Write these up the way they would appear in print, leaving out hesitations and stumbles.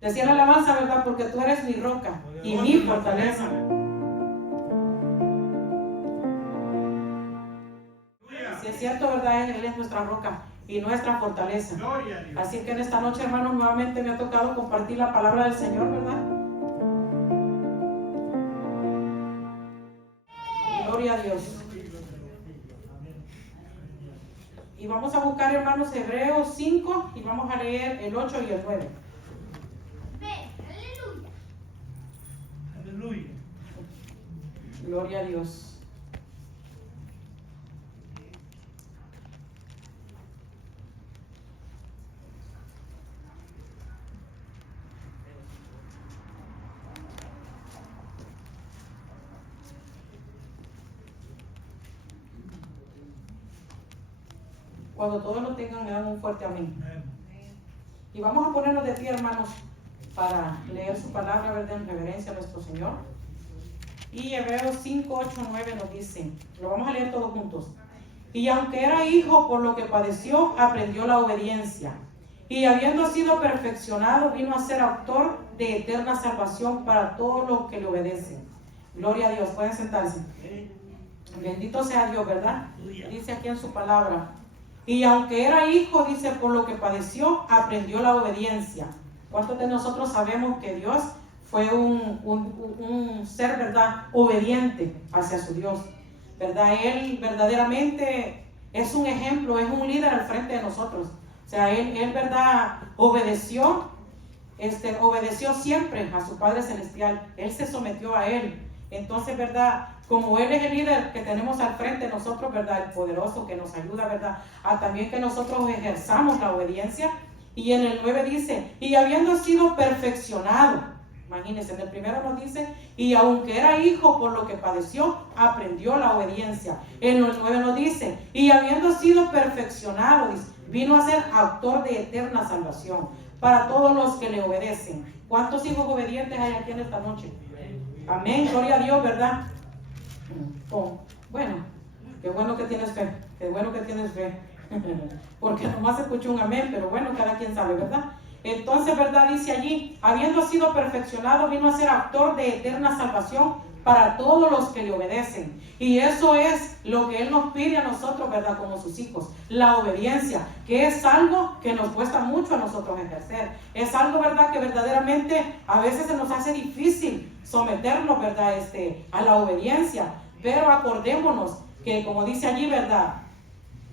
Decía la alabanza, ¿verdad? Porque tú eres mi roca y mi fortaleza. Si es cierto, ¿verdad? Él es nuestra roca y nuestra fortaleza. Así que en esta noche, hermanos, nuevamente me ha tocado compartir la palabra del Señor, ¿verdad? Gloria a Dios. Y vamos a buscar, hermanos, Hebreos 5 y vamos a leer el 8 y el 9. Aleluya. Gloria a Dios. Cuando todos lo tengan, le dan un fuerte amén. Y vamos a ponernos de pie, hermanos, para leer su palabra, ¿verdad? En reverencia a nuestro Señor. Y Hebreos 5, 8, 9 nos dice, lo vamos a leer todos juntos. Y aunque era hijo, por lo que padeció, aprendió la obediencia. Y habiendo sido perfeccionado, vino a ser autor de eterna salvación para todos los que le obedecen. Gloria a Dios. Pueden sentarse. Bendito sea Dios, ¿verdad? Dice aquí en su palabra. Y aunque era hijo, dice, por lo que padeció, aprendió la obediencia. ¿Cuántos de nosotros sabemos que Dios fue un ser, ¿verdad?, obediente hacia su Dios, ¿verdad? Él verdaderamente es un ejemplo, es un líder al frente de nosotros. O sea, él ¿verdad?, obedeció siempre a su Padre Celestial. Él se sometió a Él. Entonces, ¿verdad?, como Él es el líder que tenemos al frente de nosotros, ¿verdad?, el poderoso que nos ayuda, ¿verdad?, a también que nosotros ejerzamos la obediencia. Y en el 9 dice, y habiendo sido perfeccionado, imagínense, en el primero nos dice, y aunque era hijo, por lo que padeció, aprendió la obediencia. En el 9 nos dice, y habiendo sido perfeccionado, dice, vino a ser autor de eterna salvación para todos los que le obedecen. ¿Cuántos hijos obedientes hay aquí en esta noche? Amén, gloria a Dios, ¿verdad? Bueno, qué bueno que tienes fe, qué bueno que tienes fe. Porque nomás escucho un amén, pero bueno, cada quien sabe, ¿verdad? Entonces, ¿verdad? Dice allí, habiendo sido perfeccionado, vino a ser autor de eterna salvación para todos los que le obedecen. Y eso es lo que Él nos pide a nosotros, ¿verdad?, como sus hijos, la obediencia, que es algo que nos cuesta mucho a nosotros ejercer. Es algo, ¿verdad?, que verdaderamente a veces se nos hace difícil someternos, ¿verdad?, a la obediencia. Pero acordémonos que, como dice allí, ¿verdad?,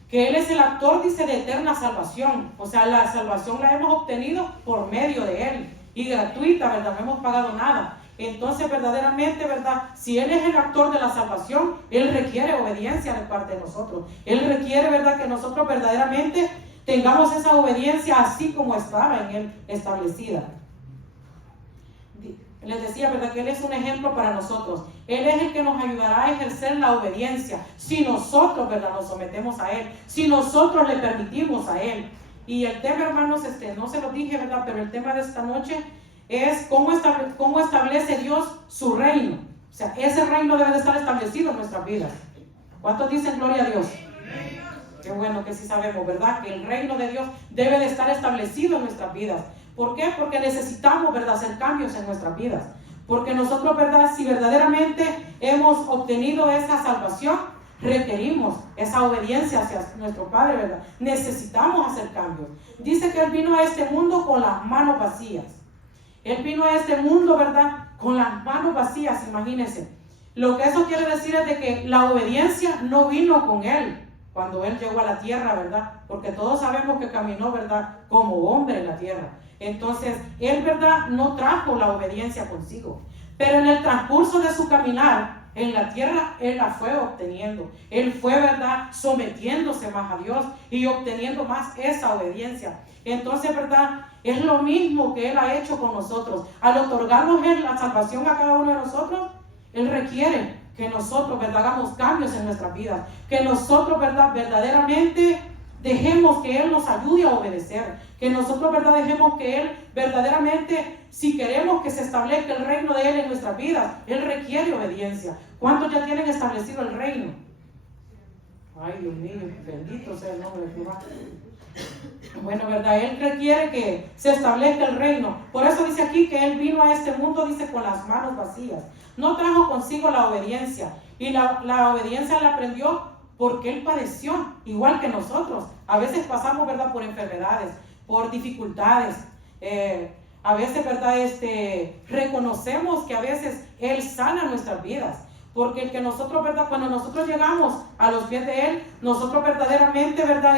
que Él es el autor, dice, de eterna salvación. O sea, la salvación la hemos obtenido por medio de Él. Y gratuita, ¿verdad? No hemos pagado nada. Entonces, verdaderamente, ¿verdad?, si Él es el autor de la salvación, Él requiere obediencia de parte de nosotros. Él requiere, ¿verdad?, que nosotros verdaderamente tengamos esa obediencia así como estaba en Él establecida. Les decía, ¿verdad?, que Él es un ejemplo para nosotros. Él es el que nos ayudará a ejercer la obediencia si nosotros, ¿verdad?, nos sometemos a Él, si nosotros le permitimos a Él. Y el tema, hermanos, no se lo dije, ¿verdad?, pero el tema de esta noche es cómo establece Dios su reino. O sea, ese reino debe de estar establecido en nuestras vidas. ¿Cuántos dicen gloria a Dios? Qué bueno que sí sabemos, ¿verdad?, que el reino de Dios debe de estar establecido en nuestras vidas. ¿Por qué? Porque necesitamos, ¿verdad?, hacer cambios en nuestras vidas. Porque nosotros, ¿verdad?, si verdaderamente hemos obtenido esa salvación, requerimos esa obediencia hacia nuestro Padre, ¿verdad? Necesitamos hacer cambios. Dice que Él vino a este mundo con las manos vacías. Él vino a este mundo, ¿verdad?, con las manos vacías, imagínense. Lo que eso quiere decir es de que la obediencia no vino con Él cuando Él llegó a la tierra, ¿verdad? Porque todos sabemos que caminó, ¿verdad?, como hombre en la tierra. Entonces, Él, ¿verdad?, no trajo la obediencia consigo. Pero en el transcurso de su caminar en la tierra, Él la fue obteniendo. Él fue, ¿verdad?, sometiéndose más a Dios y obteniendo más esa obediencia. Entonces, ¿verdad?, es lo mismo que Él ha hecho con nosotros. Al otorgarnos Él la salvación a cada uno de nosotros, Él requiere que nosotros, ¿verdad?, hagamos cambios en nuestras vidas. Que nosotros, ¿verdad?, verdaderamente dejemos que Él nos ayude a obedecer. Que nosotros, ¿verdad?, dejemos que Él verdaderamente, si queremos que se establezca el reino de Él en nuestras vidas, Él requiere obediencia. ¿Cuántos ya tienen establecido el reino? Ay, Dios mío, bendito sea el nombre de Jehová. Bueno, ¿verdad? Él requiere que se establezca el reino. Por eso dice aquí que Él vino a este mundo, dice, con las manos vacías. No trajo consigo la obediencia. Y la obediencia la aprendió porque Él padeció, igual que nosotros. A veces pasamos, ¿verdad?, por enfermedades, por dificultades. A veces, ¿verdad?, reconocemos que a veces Él sana nuestras vidas. Porque el que nosotros, ¿verdad?, cuando nosotros llegamos a los pies de Él, nosotros verdaderamente, ¿verdad?,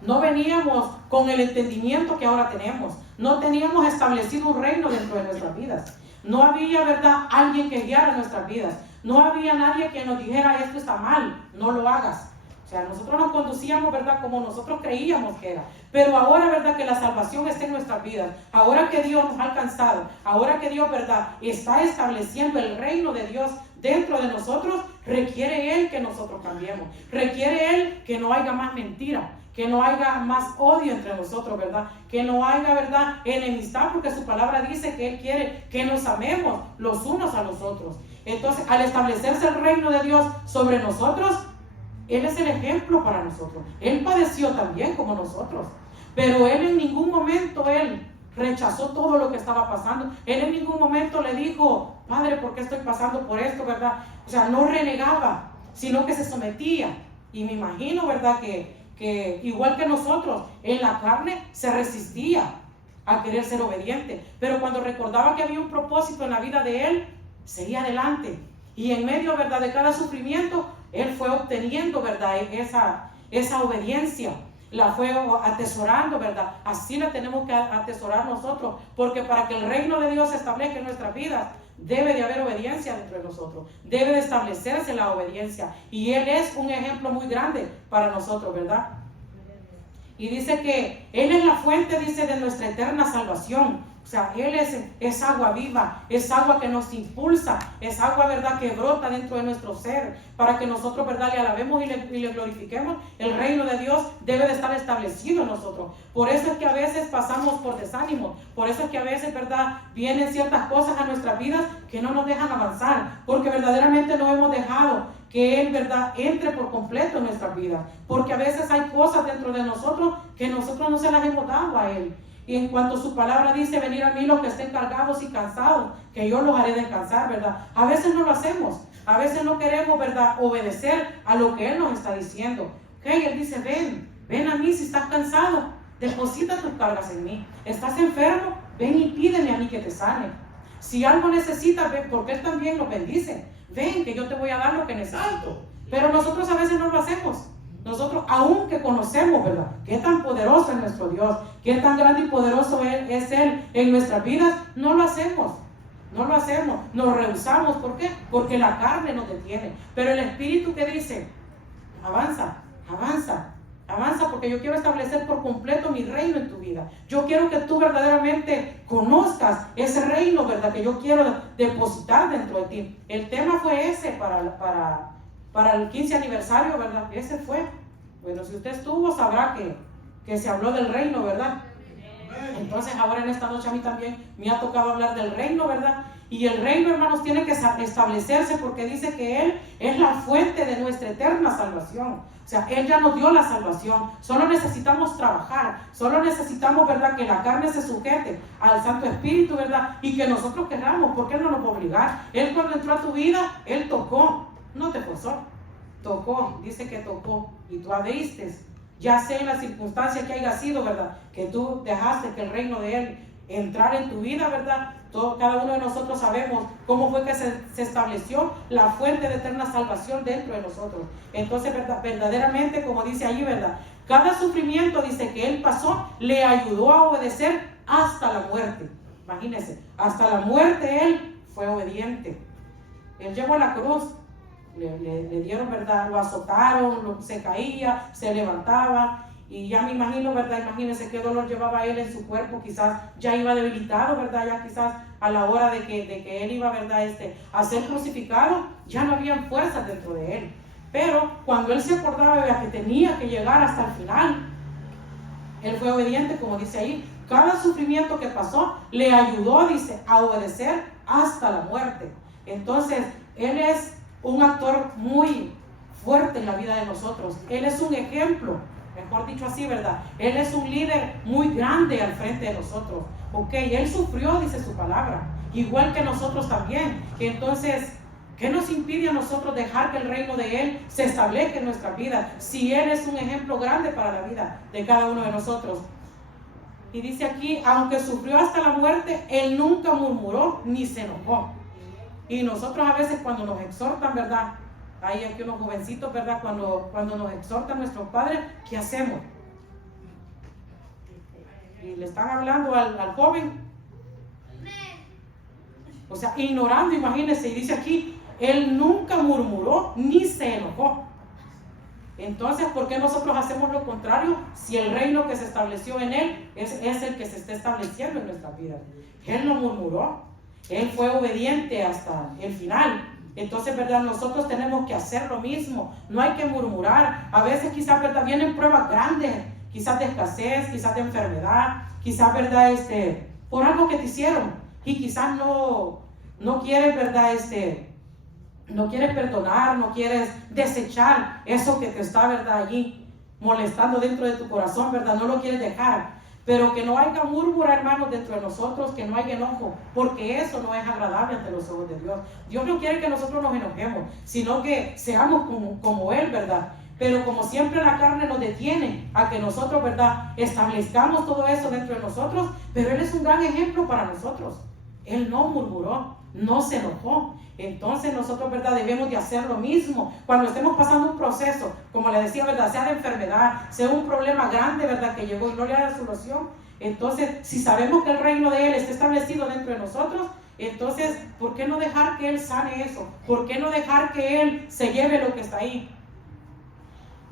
no veníamos con el entendimiento que ahora tenemos. No teníamos establecido un reino dentro de nuestras vidas. No había, ¿verdad?, alguien que guiara nuestras vidas. No había nadie que nos dijera, esto está mal, no lo hagas. O sea, nosotros nos conducíamos, ¿verdad?, como nosotros creíamos que era. Pero ahora, ¿verdad?, que la salvación está en nuestras vidas. Ahora que Dios nos ha alcanzado. Ahora que Dios, ¿verdad?, está estableciendo el reino de Dios dentro de nosotros. Requiere Él que nosotros cambiemos. Requiere Él que no haya más mentira. Que no haya más odio entre nosotros, ¿verdad? Que no haya, ¿verdad?, enemistad, porque su palabra dice que Él quiere que nos amemos los unos a los otros. Entonces, al establecerse el reino de Dios sobre nosotros, Él es el ejemplo para nosotros. Él padeció también como nosotros, pero Él en ningún momento, Él rechazó todo lo que estaba pasando. Él en ningún momento le dijo, Padre, ¿por qué estoy pasando por esto, verdad? O sea, no renegaba, sino que se sometía. Y me imagino, ¿verdad?, que igual que nosotros, en la carne se resistía a querer ser obediente, pero cuando recordaba que había un propósito en la vida de Él, seguía adelante, y en medio, ¿verdad?, de cada sufrimiento, Él fue obteniendo, ¿verdad?, esa obediencia, la fue atesorando, ¿verdad? Así la tenemos que atesorar nosotros, porque para que el reino de Dios se establezca en nuestras vidas, debe de haber obediencia dentro de nosotros, debe de establecerse la obediencia, y Él es un ejemplo muy grande para nosotros, ¿verdad? Y dice que Él es la fuente, dice, de nuestra eterna salvación. O sea, Él es agua viva, es agua que nos impulsa, es agua, ¿verdad?, que brota dentro de nuestro ser, para que nosotros, ¿verdad?, le alabemos y le glorifiquemos. El reino de Dios debe de estar establecido en nosotros. Por eso es que a veces pasamos por desánimo, por eso es que a veces, ¿verdad?, vienen ciertas cosas a nuestras vidas que no nos dejan avanzar, porque verdaderamente no hemos dejado que Él, ¿verdad?, entre por completo en nuestras vidas, porque a veces hay cosas dentro de nosotros que nosotros no se las hemos dado a Él. Y en cuanto su palabra dice, venir a mí los que estén cargados y cansados, que yo los haré descansar, ¿verdad? A veces no lo hacemos, a veces no queremos, ¿verdad?, obedecer a lo que Él nos está diciendo. Okay, Él dice, ven a mí si estás cansado, deposita tus cargas en mí. ¿Estás enfermo? Ven y pídeme a mí que te sane. Si algo necesitas, ven, porque Él también nos bendice. Ven, que yo te voy a dar lo que necesito. Pero nosotros a veces no lo hacemos. Nosotros, aunque conocemos, ¿verdad?, qué tan poderoso es nuestro Dios, qué tan grande y poderoso es Él en nuestras vidas, no lo hacemos. No lo hacemos, nos rehusamos. ¿Por qué? Porque la carne nos detiene. Pero el Espíritu que dice, avanza, avanza, avanza, porque yo quiero establecer por completo mi reino en tu vida. Yo quiero que tú verdaderamente conozcas ese reino, ¿verdad?, que yo quiero depositar dentro de ti. El tema fue ese para el 15 aniversario, ¿verdad? Ese fue. Bueno, si usted estuvo, sabrá que se habló del reino, ¿verdad? Entonces ahora en esta noche a mí también me ha tocado hablar del reino, ¿verdad? Y el reino, hermanos, tiene que establecerse, porque dice que Él es la fuente de nuestra eterna salvación. O sea, Él ya nos dio la salvación. Solo necesitamos trabajar. Solo necesitamos, ¿verdad?, que la carne se sujete al Santo Espíritu, ¿verdad? Y que nosotros queramos, porque Él no nos va a obligar. Él, cuando entró a tu vida, Él tocó. No te forzó, tocó, dice que tocó, y tú abriste, ya sea en la circunstancia que haya sido, ¿verdad?, que tú dejaste que el reino de Él entrara en tu vida, ¿verdad? Cada uno de nosotros sabemos cómo fue que se estableció la fuente de eterna salvación dentro de nosotros. Entonces, verdaderamente, como dice allí, ¿verdad?, cada sufrimiento, dice, que Él pasó, le ayudó a obedecer hasta la muerte. Imagínense, hasta la muerte Él fue obediente. Él llegó a la cruz. Le dieron, ¿verdad?, lo azotaron, se caía, se levantaba, y ya me imagino, ¿verdad?, imagínense qué dolor llevaba Él en su cuerpo. Quizás ya iba debilitado, ¿verdad?, ya quizás a la hora de que Él iba, ¿verdad?, a ser crucificado, ya no había fuerzas dentro de Él. Pero cuando Él se acordaba de que tenía que llegar hasta el final, Él fue obediente, como dice ahí. Cada sufrimiento que pasó le ayudó, dice, a obedecer hasta la muerte. Entonces, Él es un actor muy fuerte en la vida de nosotros. Él es un ejemplo, mejor dicho así, ¿verdad? Él es un líder muy grande al frente de nosotros. Ok, Él sufrió, dice su palabra, igual que nosotros también. Entonces, ¿qué nos impide a nosotros dejar que el reino de Él se establezca en nuestra vida? Si Él es un ejemplo grande para la vida de cada uno de nosotros. Y dice aquí, aunque sufrió hasta la muerte, Él nunca murmuró ni se enojó. Y nosotros a veces cuando nos exhortan, ¿verdad? Hay aquí unos jovencitos, ¿verdad? Cuando nos exhortan nuestros padres, ¿qué hacemos? Y le están hablando al joven. O sea, ignorando, imagínense. Y dice aquí, Él nunca murmuró ni se enojó. Entonces, ¿por qué nosotros hacemos lo contrario? Si el reino que se estableció en Él es el que se está estableciendo en nuestras vidas. Él no murmuró. Él fue obediente hasta el final. Entonces, ¿verdad? Nosotros tenemos que hacer lo mismo. No hay que murmurar. A veces quizás, ¿verdad? Vienen pruebas grandes. Quizás de escasez, quizás de enfermedad. Quizás, ¿verdad? Por algo que te hicieron. Y quizás no quieres, ¿verdad? No quieres perdonar, no quieres desechar eso que te está, ¿verdad? Allí molestando dentro de tu corazón, ¿verdad? No lo quieres dejar. Pero que no haya murmura, hermanos, dentro de nosotros, que no haya enojo, porque eso no es agradable ante los ojos de Dios. Dios no quiere que nosotros nos enojemos, sino que seamos como Él, ¿verdad? Pero como siempre la carne nos detiene a que nosotros, ¿verdad?, establezcamos todo eso dentro de nosotros, pero Él es un gran ejemplo para nosotros. Él no murmuró, no se enojó. Entonces nosotros, ¿verdad?, debemos de hacer lo mismo. Cuando estemos pasando un proceso, como le decía, ¿verdad?, sea de enfermedad, sea un problema grande, ¿verdad?, que llegó y no le da solución. Entonces, si sabemos que el reino de Él está establecido dentro de nosotros, entonces, ¿por qué no dejar que Él sane eso? ¿Por qué no dejar que Él se lleve lo que está ahí?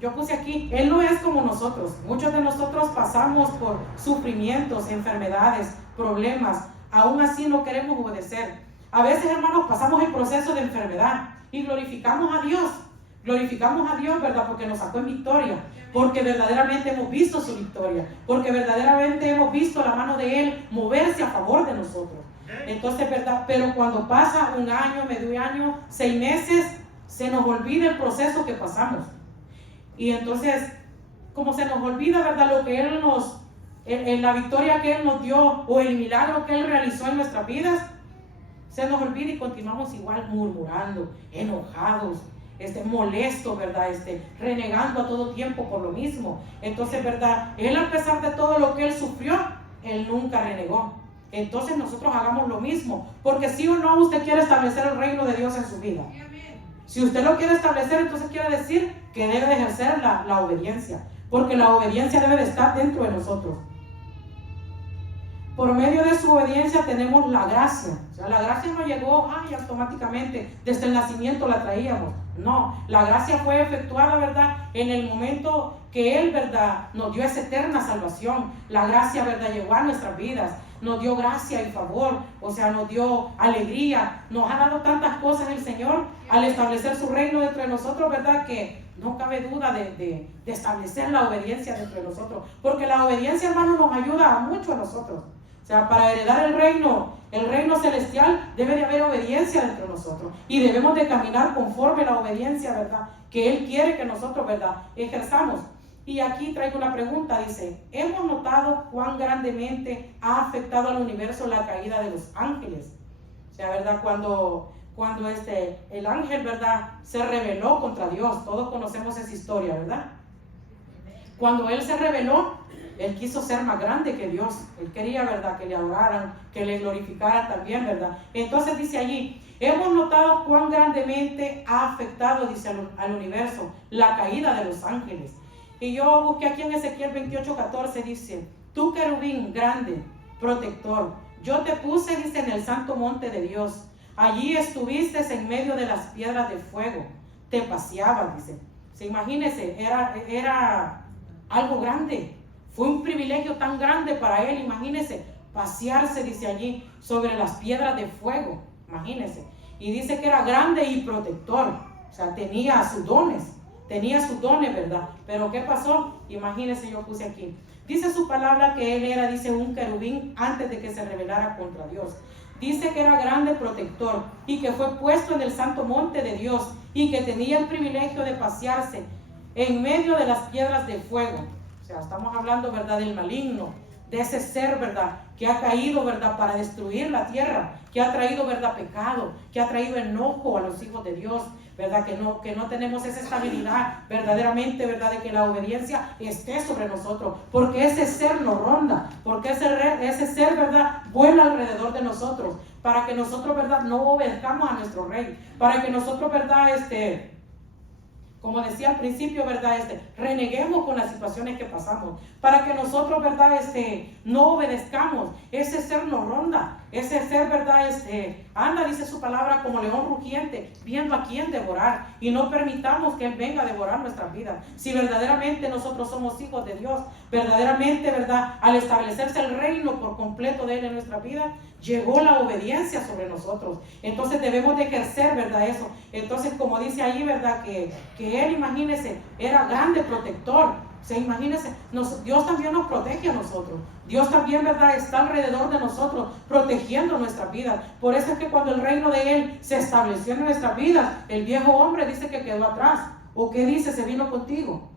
Yo puse aquí, Él no es como nosotros. Muchos de nosotros pasamos por sufrimientos, enfermedades, problemas. Aún así no queremos obedecer. A veces, hermanos, pasamos el proceso de enfermedad y glorificamos a Dios. Glorificamos a Dios, ¿verdad? Porque nos sacó en victoria. Porque verdaderamente hemos visto su victoria. Porque verdaderamente hemos visto la mano de Él moverse a favor de nosotros. Entonces, ¿verdad? Pero cuando pasa un año, medio año, 6 meses, se nos olvida el proceso que pasamos. Y entonces, como se nos olvida, ¿verdad?, lo que Él en la victoria que Él nos dio o el milagro que Él realizó en nuestras vidas, se nos olvida y continuamos igual murmurando, enojados, molestos, ¿verdad? Renegando a todo tiempo por lo mismo. Entonces, ¿verdad? Él, a pesar de todo lo que Él sufrió, Él nunca renegó. Entonces nosotros hagamos lo mismo, porque si o no usted quiere establecer el reino de Dios en su vida. Si usted lo quiere establecer, entonces quiere decir que debe de ejercer la obediencia, porque la obediencia debe de estar dentro de nosotros. Por medio de su obediencia tenemos la gracia. O sea, la gracia no llegó automáticamente, desde el nacimiento la traíamos. No, la gracia fue efectuada, ¿verdad?, en el momento que Él, ¿verdad?, nos dio esa eterna salvación. La gracia, ¿verdad?, llegó a nuestras vidas. Nos dio gracia y favor, o sea, nos dio alegría. Nos ha dado tantas cosas el Señor al establecer su reino dentro de nosotros, ¿verdad?, que no cabe duda de establecer la obediencia dentro de nosotros. Porque la obediencia, hermano, nos ayuda mucho a nosotros. O sea, para heredar el reino celestial, debe de haber obediencia dentro de nosotros. Y debemos de caminar conforme a la obediencia, ¿verdad?, que Él quiere que nosotros, ¿verdad?, ejerzamos. Y aquí traigo una pregunta, dice, ¿hemos notado cuán grandemente ha afectado al universo la caída de los ángeles? O sea, ¿verdad?, cuando el ángel, ¿verdad?, se rebeló contra Dios. Todos conocemos esa historia, ¿verdad? Cuando él se rebeló, él quiso ser más grande que Dios. Él quería, ¿verdad?, que le adoraran, que le glorificaran también, ¿verdad? Entonces dice allí, hemos notado cuán grandemente ha afectado, dice, al universo la caída de los ángeles. Y yo busqué aquí en Ezequiel 28:14, dice, tú querubín grande, protector, yo te puse, dice, en el santo monte de Dios. Allí estuviste en medio de las piedras de fuego, te paseabas, dice. Imagínese, era algo grande. Fue un privilegio tan grande para él, imagínese, pasearse, dice allí, sobre las piedras de fuego, imagínese. Y dice que era grande y protector, o sea, tenía sus dones, ¿verdad? Pero ¿qué pasó? Imagínese, yo puse aquí. Dice su palabra que él era, dice, un querubín antes de que se rebelara contra Dios. Dice que era grande protector y que fue puesto en el santo monte de Dios y que tenía el privilegio de pasearse en medio de las piedras de fuego. O sea, estamos hablando, ¿verdad?, del maligno, de ese ser, ¿verdad?, que ha caído, ¿verdad?, para destruir la tierra, que ha traído, ¿verdad?, pecado, que ha traído enojo a los hijos de Dios, ¿verdad?, que no tenemos esa estabilidad verdaderamente, ¿verdad?, de que la obediencia esté sobre nosotros, porque ese ser nos ronda, porque ese ser, ¿verdad?, vuela alrededor de nosotros, para que nosotros, ¿verdad?, no obedezcamos a nuestro rey, para que nosotros, ¿verdad?, como decía al principio, ¿verdad?, reneguemos con las situaciones que pasamos, para que nosotros, ¿verdad?, no obedezcamos. Ese ser nos ronda, ese ser, ¿verdad?, anda, dice su palabra, como león rugiente, viendo a quién devorar, y no permitamos que él venga a devorar nuestras vidas. Si verdaderamente nosotros somos hijos de Dios, verdaderamente, ¿verdad?, al establecerse el reino por completo de él en nuestra vida, llegó la obediencia sobre nosotros. Entonces debemos de ejercer, ¿verdad?, eso. Entonces, como dice ahí, ¿verdad?, que él, imagínese, era grande protector. O sea, imagínense, Dios también nos protege a nosotros. Dios también, ¿verdad?, está alrededor de nosotros, protegiendo nuestras vidas. Por eso es que cuando el reino de Él se estableció en nuestras vidas, el viejo hombre dice que quedó atrás. ¿O qué dice? Se vino contigo.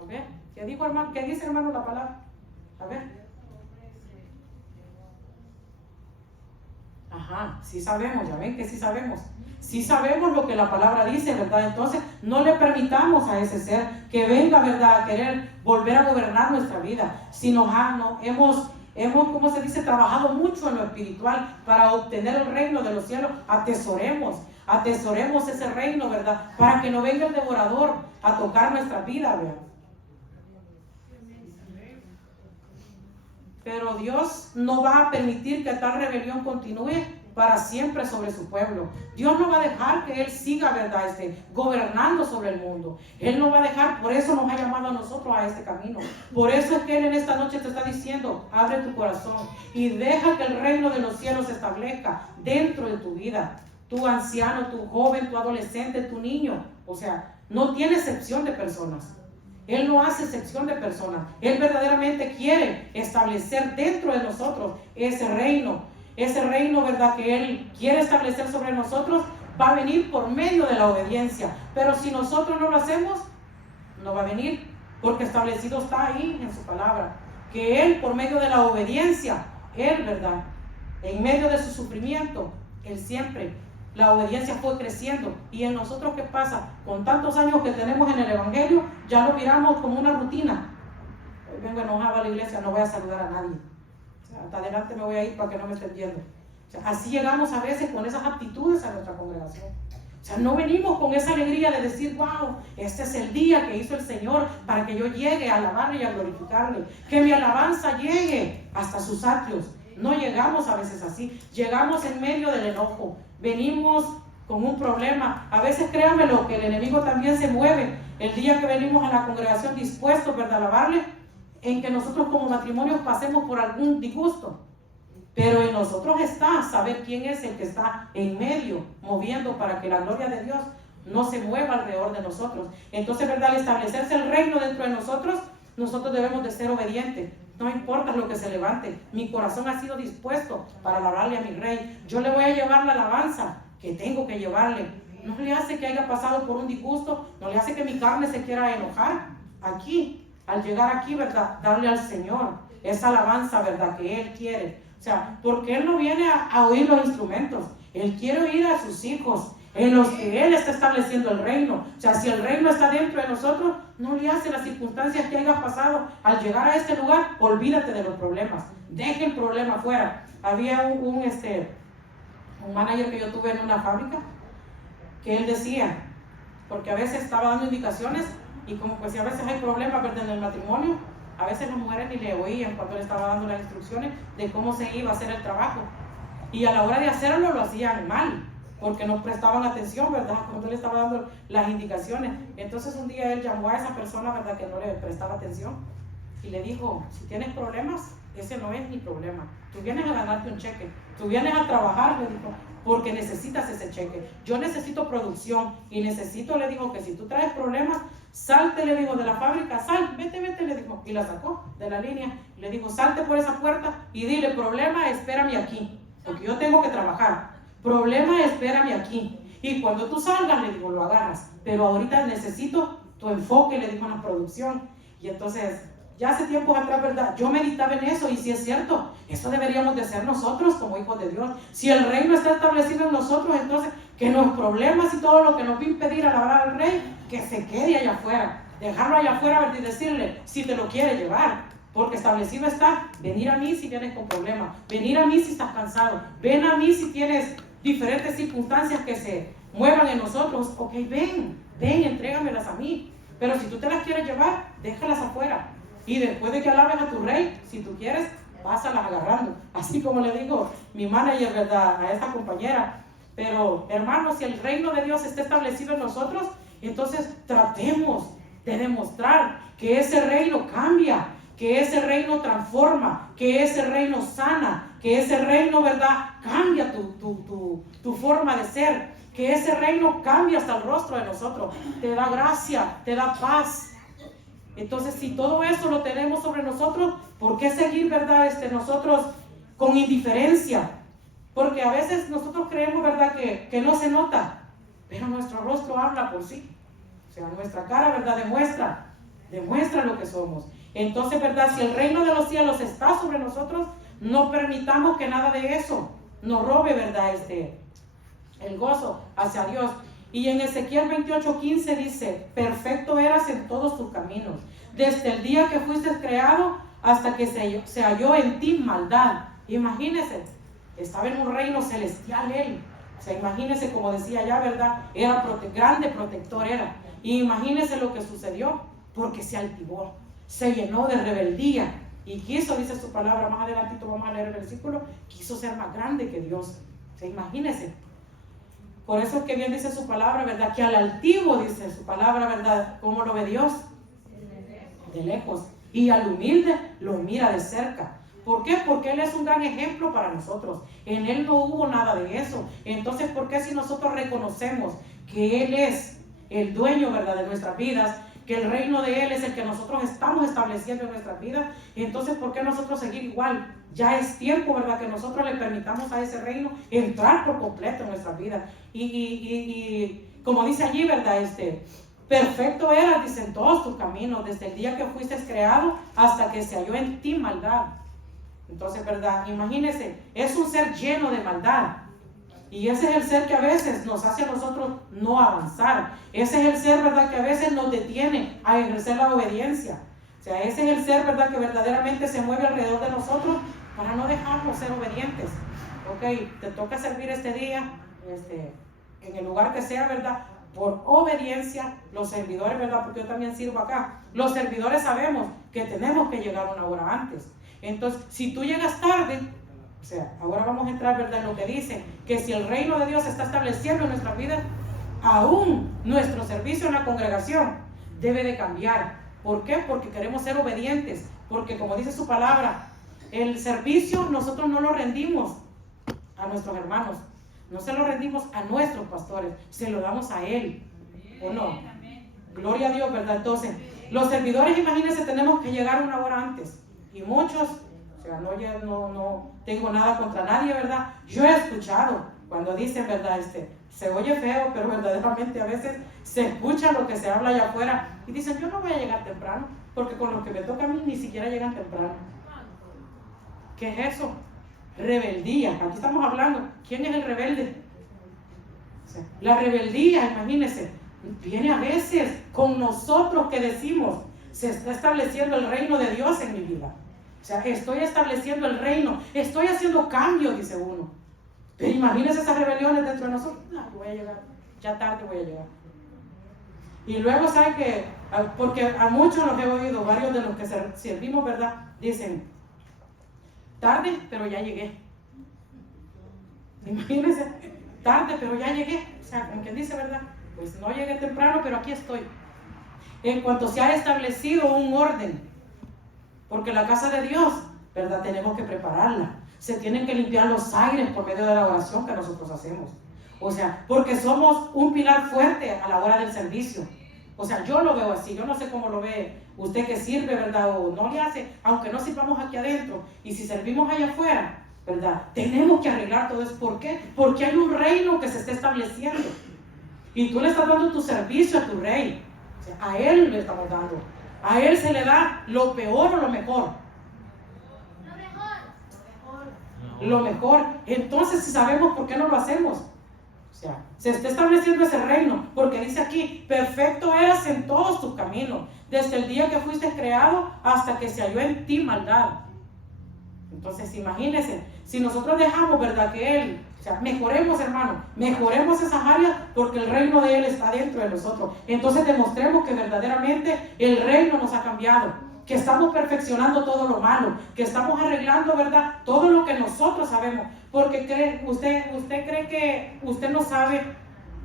A ver, ¿qué dijo, hermano? ¿Qué dice, hermano, la palabra? A ver. Ajá, sí sabemos, ya ven que sí sabemos. Sí sabemos lo que la palabra dice, ¿verdad? Entonces, no le permitamos a ese ser que venga, ¿verdad?, a querer volver a gobernar nuestra vida. Si hemos, ¿cómo se dice?, trabajado mucho en lo espiritual para obtener el reino de los cielos, atesoremos ese reino, ¿verdad?, para que no venga el devorador a tocar nuestra vida, ¿verdad? Pero Dios no va a permitir que tal rebelión continúe para siempre sobre su pueblo. Dios no va a dejar que Él siga, ¿verdad?, gobernando sobre el mundo. Él no va a dejar, por eso nos ha llamado a nosotros a este camino. Por eso es que Él en esta noche te está diciendo, abre tu corazón y deja que el reino de los cielos se establezca dentro de tu vida. Tu anciano, tu joven, tu adolescente, tu niño. O sea, no tiene excepción de personas. Él no hace excepción de personas. Él verdaderamente quiere establecer dentro de nosotros ese reino, ¿verdad?, que Él quiere establecer sobre nosotros. Va a venir por medio de la obediencia. Pero si nosotros no lo hacemos, no va a venir, porque establecido está ahí en su palabra, que Él, por medio de la obediencia, Él, ¿verdad?, en medio de su sufrimiento, Él siempre, la obediencia fue creciendo. Y en nosotros, ¿qué pasa? Con tantos años que tenemos en el Evangelio, ya lo miramos como una rutina. Hoy vengo enojado a la iglesia, no voy a saludar a nadie. O sea, hasta adelante me voy a ir para que no me estén viendo. O sea, así llegamos a veces con esas actitudes a nuestra congregación. O sea, no venimos con esa alegría de decir, wow, este es el día que hizo el Señor para que yo llegue a alabarle y a glorificarle. Que mi alabanza llegue hasta sus atrios. No llegamos a veces así. Llegamos en medio del enojo. Venimos con un problema. A veces, créanmelo, que el enemigo también se mueve el día que venimos a la congregación dispuestos, ¿verdad?, a alabarle, en que nosotros como matrimonios pasemos por algún disgusto. Pero en nosotros está saber quién es el que está en medio, moviendo para que la gloria de Dios no se mueva alrededor de nosotros. Entonces, ¿verdad?, al establecerse el reino dentro de nosotros, nosotros debemos de ser obedientes. No importa lo que se levante, mi corazón ha sido dispuesto para alabarle a mi rey. Yo le voy a llevar la alabanza que tengo que llevarle. No le hace que haya pasado por un disgusto, no le hace que mi carne se quiera enojar. Aquí, al llegar aquí, ¿verdad?, darle al Señor esa alabanza, ¿verdad?, que Él quiere. O sea, porque Él no viene a oír los instrumentos, Él quiere oír a sus hijos, en los que Él está estableciendo el reino. O sea, si el reino está dentro de nosotros, no le hace las circunstancias que hayas pasado. Al llegar a este lugar, olvídate de los problemas, deje el problema afuera. Había un manager que yo tuve en una fábrica, que él decía, porque a veces estaba dando indicaciones, y como pues si a veces hay problemas, ¿verdad?, en el matrimonio, a veces las mujeres ni le oían cuando él estaba dando las instrucciones de cómo se iba a hacer el trabajo. Y a la hora de hacerlo, lo hacían mal, porque no prestaban atención, ¿verdad?, cuando él estaba dando las indicaciones. Entonces un día él llamó a esa persona, ¿verdad?, que no le prestaba atención, y le dijo, si tienes problemas, ese no es mi problema. Tú vienes a ganarte un cheque, tú vienes a trabajar, le dijo, porque necesitas ese cheque. Yo necesito producción y necesito, le dijo, que si tú traes problemas, salte, le dijo, de la fábrica, sal, vete, le dijo, y la sacó de la línea. Le dijo, salte por esa puerta y dile, problema, espérame aquí, porque yo tengo que trabajar. Problema, espérame aquí. Y cuando tú salgas, le digo, lo agarras. Pero ahorita necesito tu enfoque, le dijo en la producción. Y entonces, ya hace tiempo atrás, ¿verdad? Yo meditaba en eso y si es cierto, eso deberíamos de ser nosotros como hijos de Dios. Si el reino está establecido en nosotros, entonces que los problemas y todo lo que nos va a impedir alabar al Rey, que se quede allá afuera. Dejarlo allá afuera, ¿verdad? Y decirle, si te lo quiere llevar. Porque establecido está, venir a mí si vienes con problemas, venir a mí si estás cansado, ven a mí si tienes diferentes circunstancias que se muevan en nosotros. Ok, ven, entrégamelas a mí. Pero si tú te las quieres llevar, déjalas afuera. Y después de que alabes a tu Rey, si tú quieres, pásalas agarrando. Así como le digo mi manager, ¿verdad?, a esta compañera. Pero, hermanos, si el reino de Dios está establecido en nosotros, entonces tratemos de demostrar que ese reino cambia, que ese reino transforma, que ese reino sana, que ese reino, ¿verdad?, cambia tu forma de ser, que ese reino cambia hasta el rostro de nosotros, te da gracia, te da paz. Entonces, si todo eso lo tenemos sobre nosotros, ¿por qué seguir, verdad, nosotros con indiferencia? Porque a veces nosotros creemos, verdad, que no se nota, pero nuestro rostro habla por sí. O sea, nuestra cara, verdad, demuestra lo que somos. Entonces, verdad, si el reino de los cielos está sobre nosotros, no permitamos que nada de eso nos robe, verdad, el gozo hacia Dios. Y en Ezequiel 28:15 dice, perfecto eras en todos tus caminos, desde el día que fuiste creado hasta que se halló en ti maldad. Imagínese, estaba en un reino celestial él. O sea, imagínese, como decía ya, ¿verdad? Era grande protector era. Y imagínese lo que sucedió, porque se altivó, se llenó de rebeldía y quiso, dice su palabra, más adelantito vamos a leer el versículo, quiso ser más grande que Dios. O sea, imagínese. Por eso es que bien dice su palabra, ¿verdad? Que al altivo, dice su palabra, ¿verdad? ¿Cómo lo ve Dios? De lejos. Y al humilde lo mira de cerca. ¿Por qué? Porque Él es un gran ejemplo para nosotros. En Él no hubo nada de eso. Entonces, ¿por qué si nosotros reconocemos que Él es el dueño, ¿verdad?, de nuestras vidas, que el reino de Él es el que nosotros estamos estableciendo en nuestras vidas, entonces ¿por qué nosotros seguir igual? Ya es tiempo, ¿verdad?, que nosotros le permitamos a ese reino entrar por completo en nuestras vidas. Y como dice allí, ¿verdad?, perfecto eras, dice, en todos tus caminos, desde el día que fuiste creado hasta que se halló en ti maldad. Entonces, ¿verdad?, imagínense, es un ser lleno de maldad. Y ese es el ser que a veces nos hace a nosotros no avanzar. Ese es el ser, ¿verdad?, que a veces nos detiene a ejercer la obediencia. O sea, ese es el ser, ¿verdad?, que verdaderamente se mueve alrededor de nosotros para no dejarnos ser obedientes. Ok, te toca servir este día, en el lugar que sea, ¿verdad?, por obediencia. Los servidores, ¿verdad?, porque yo también sirvo acá. Los servidores sabemos que tenemos que llegar una hora antes. Entonces, si tú llegas tarde, o sea, ahora vamos a entrar, ¿verdad?, en lo que dice, que si el reino de Dios se está estableciendo en nuestras vidas, aún nuestro servicio en la congregación debe de cambiar. ¿Por qué? Porque queremos ser obedientes, porque como dice su palabra, el servicio nosotros no lo rendimos a nuestros hermanos, no se lo rendimos a nuestros pastores, se lo damos a Él, ¿o no? Gloria a Dios, ¿verdad? Entonces, los servidores, imagínense, tenemos que llegar una hora antes, y muchos, o sea, no tengo nada contra nadie, ¿verdad? Yo he escuchado cuando dicen, ¿verdad? Se oye feo, pero verdaderamente a veces se escucha lo que se habla allá afuera y dicen, yo no voy a llegar temprano, porque con lo que me toca a mí ni siquiera llegan temprano. ¿Qué es eso? Rebeldía. Aquí estamos hablando, ¿quién es el rebelde? O sea, la rebeldía, imagínense, viene a veces con nosotros que decimos, se está estableciendo el reino de Dios en mi vida. O sea, estoy estableciendo el reino, estoy haciendo cambios, dice uno. Pero imagínense esas rebeliones dentro de nosotros. No, voy a llegar, ya tarde voy a llegar. Y luego, ¿sabe qué? Porque a muchos los he oído, varios de los que servimos, ¿verdad?, dicen, tarde, pero ya llegué. Imagínense, tarde, pero ya llegué. O sea, como quien dice, ¿verdad? Pues no llegué temprano, pero aquí estoy. En cuanto se ha establecido un orden, porque la casa de Dios, ¿verdad?, tenemos que prepararla. Se tienen que limpiar los aires por medio de la oración que nosotros hacemos. O sea, porque somos un pilar fuerte a la hora del servicio. O sea, yo lo veo así, yo no sé cómo lo ve usted que sirve, ¿verdad? O no le hace, aunque no sirvamos aquí adentro. Y si servimos allá afuera, ¿verdad?, tenemos que arreglar todo eso. ¿Por qué? Porque hay un reino que se está estableciendo. Y tú le estás dando tu servicio a tu rey. O sea, a Él le estamos dando. A Él se le da lo peor o lo mejor. Lo mejor. Entonces, si sabemos por qué no lo hacemos, o sea, se está estableciendo ese reino, porque dice aquí, perfecto eras en todos tus caminos, desde el día que fuiste creado hasta que se halló en ti maldad. Entonces, imagínense, si nosotros dejamos, ¿verdad?, que Él, o sea, mejoremos, hermano, mejoremos esas áreas, porque el reino de Él está dentro de nosotros. Entonces, demostremos que verdaderamente el reino nos ha cambiado, que estamos perfeccionando todo lo malo, que estamos arreglando, ¿verdad?, todo lo que nosotros sabemos. Porque usted cree que usted no sabe,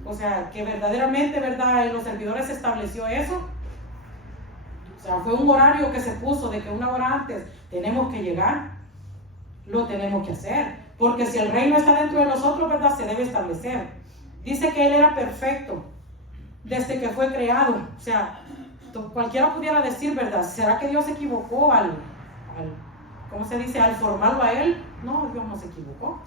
o sea, que verdaderamente, ¿verdad?, en los servidores se estableció eso. O sea, fue un horario que se puso de que una hora antes tenemos que llegar. Lo tenemos que hacer, porque si el reino está dentro de nosotros, ¿verdad?, se debe establecer. Dice que Él era perfecto desde que fue creado. O sea, cualquiera pudiera decir, ¿verdad?, ¿será que Dios se equivocó ¿cómo se dice?, al formarlo a Él? No, Dios no se equivocó.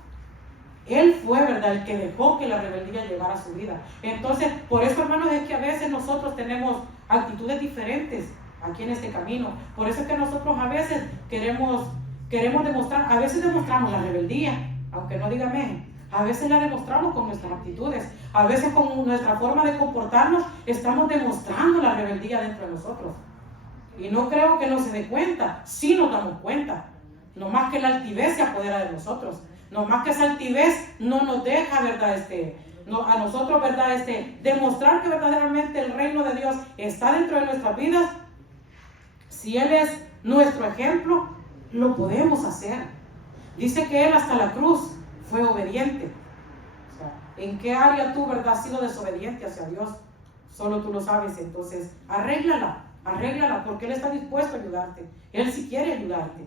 Él fue, ¿verdad?, el que dejó que la rebeldía llegara a su vida. Entonces, por eso, hermanos, es que a veces nosotros tenemos actitudes diferentes aquí en este camino. Por eso es que nosotros a veces queremos demostrar, a veces demostramos la rebeldía, aunque no diga amén. A veces la demostramos con nuestras actitudes, a veces con nuestra forma de comportarnos estamos demostrando la rebeldía dentro de nosotros. Y no creo que no se dé cuenta, sí nos damos cuenta. No más que la altivez se apodera de nosotros, no más que esa altivez no nos deja, ¿verdad?, a nosotros, ¿verdad?, demostrar que verdaderamente el reino de Dios está dentro de nuestras vidas. Si Él es nuestro ejemplo, lo podemos hacer. Dice que Él hasta la cruz fue obediente. O sea, ¿en qué área tú, verdad, has sido desobediente hacia Dios? Solo tú lo sabes. Entonces, arréglala, porque Él está dispuesto a ayudarte. Él sí quiere ayudarte.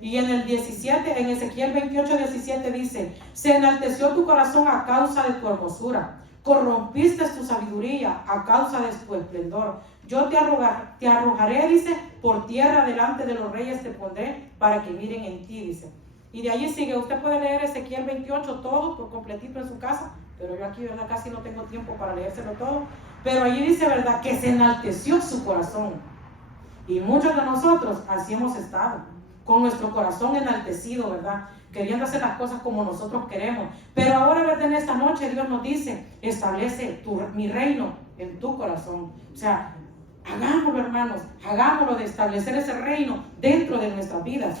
Y en el 17, en Ezequiel 28:17 dice: se enalteció tu corazón a causa de tu hermosura, corrompiste tu sabiduría a causa de tu esplendor. Yo te arrojaré, dice, por tierra delante de los reyes te pondré para que miren en ti, dice. Y de allí sigue, usted puede leer Ezequiel 28 todo por completito en su casa, pero yo aquí, ¿verdad?, casi no tengo tiempo para leérselo todo. Pero allí dice, ¿verdad?, que se enalteció su corazón. Y muchos de nosotros así hemos estado, con nuestro corazón enaltecido, ¿verdad?, queriendo hacer las cosas como nosotros queremos. Pero ahora, ¿verdad?, en esta noche Dios nos dice: establece mi reino en tu corazón. O sea, hagámoslo, hermanos, hagámoslo de establecer ese reino dentro de nuestras vidas.